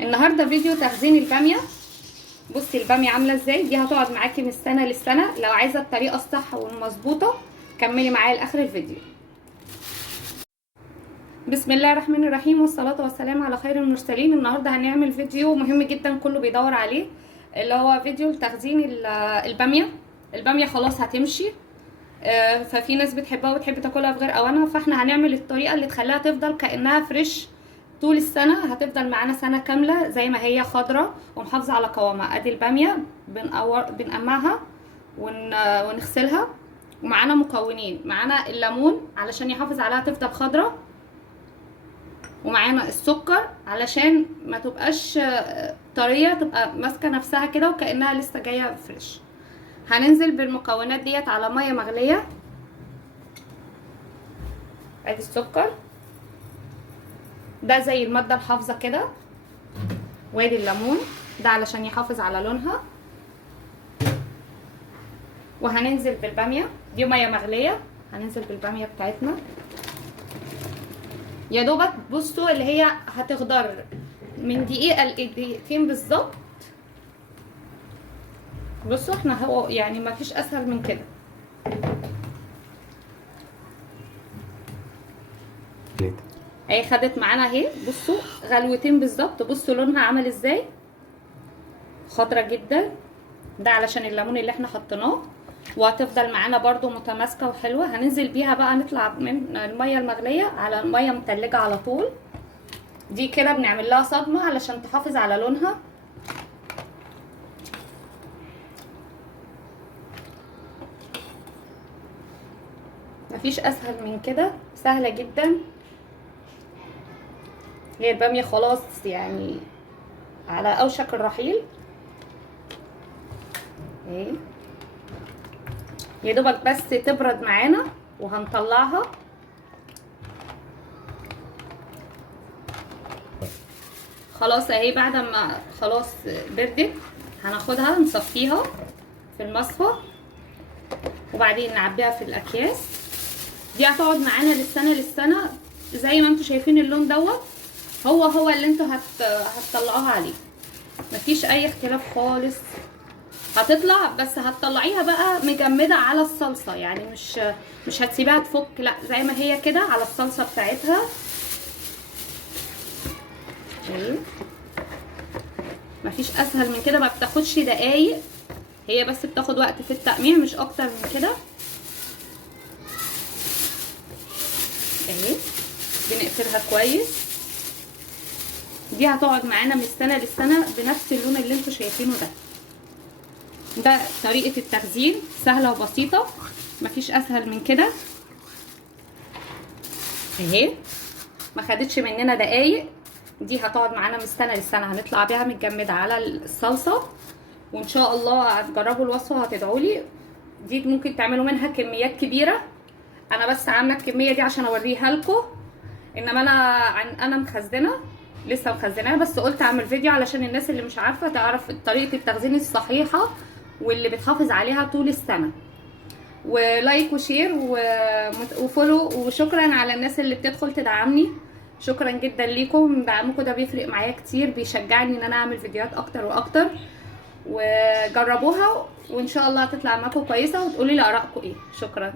النهارده فيديو تخزين الباميه. بصي الباميه عامله ازاي، دي هتقعد معاكي من السنه للسنه. لو عايزه الطريقه الصح والمظبوطه كملي معايا لاخر الفيديو. بسم الله الرحمن الرحيم والصلاه والسلام على خير المرسلين. النهارده هنعمل فيديو مهم جدا كله بيدور عليه، اللي هو فيديو لتخزين الباميه. الباميه خلاص هتمشي، ففي ناس بتحبها وتحب تاكلها في غير اوانها، فاحنا هنعمل الطريقه اللي تخليها تفضل كانها فريش طول السنه. هتفضل معانا سنه كامله زي ما هي خضره ومحافظه على قوامها. ادي الباميه بنقمعها ونغسلها. ومعانا مكونين، معانا الليمون علشان يحافظ عليها تفضل خضره، ومعانا السكر علشان ما تبقاش طريه، تبقى ماسكه نفسها كده وكانها لسه جايه فريش. هننزل بالمكونات ديت على ميه مغليه. ادي السكر ده زي الماده الحافظه كده، وادي الليمون ده علشان يحافظ على لونها. وهننزل بالباميه، دي ميه مغليه. هننزل بالباميه بتاعتنا يا دوبك، بصوا اللي هي هتخضر من دقيقه لدقيقتين بالظبط. بصوا احنا هو يعني ما فيش اسهل من كده. اهي خدت معانا اهي، بصوا غلوتين بالظبط. بصوا لونها عامل ازاي، خضره جدا. ده علشان الليمون اللي احنا حطيناه، وهتفضل معانا برده متماسكه وحلوه. هننزل بيها بقى، نطلع من الميه المغليه على الميه متلجه على طول. دي كده بنعمل لها صدمه علشان تحافظ على لونها. مفيش اسهل من كده، سهله جدا. هي الباميه خلاص يعني على اوشك الرحيل. اهي يا دوبك بس تبرد معانا وهنطلعها. خلاص اهي بعد ما خلاص بردت هناخدها نصفيها في المصفى، وبعدين نعبيها في الاكياس. دي هتقعد معانا للسنه زي ما انتوا شايفين اللون دوت، هو اللي انتوا هتطلعوها عليه. مفيش اي اختلاف خالص. هتطلع بس هتطلعيها بقى مجمده على الصلصه، يعني مش هتسيبها تفك، لا زي ما هي كده على الصلصه بتاعتها. مفيش اسهل من كده، ما بتاخدش دقايق، هي بس بتاخد وقت في التقميع مش اكتر من كده. اهي بنقفلها كويس. دي هتقعد معانا من السنه للسنه بنفس اللون اللي انتوا شايفينه ده. ده طريقه التخزين سهله وبسيطه، مفيش اسهل من كده. اهي ما خدتش مننا دقايق. دي هتقعد معانا من السنه للسنه، هنطلع بيها متجمده على الصلصه، وان شاء الله هتجربوا الوصفه وهتدعولي. دي ممكن تعملوا منها كميات كبيره، انا بس عامله الكميه دي عشان اوريها لكم. انما انا مخزنه، لسه مخزناها، بس قلت اعمل فيديو علشان الناس اللي مش عارفه تعرف طريقه التخزين الصحيحه واللي بتحافظ عليها طول السنه. ولايك وشير وفولو، وشكرا على الناس اللي بتدخل تدعمني. شكرا جدا ليكم، دعمكم ده بيفرق معايا كتير، بيشجعني ان انا اعمل فيديوهات اكتر واكتر. وجربوها وان شاء الله هتطلع معاكم كويسه، وتقولي لي ارائكم ايه. شكرا.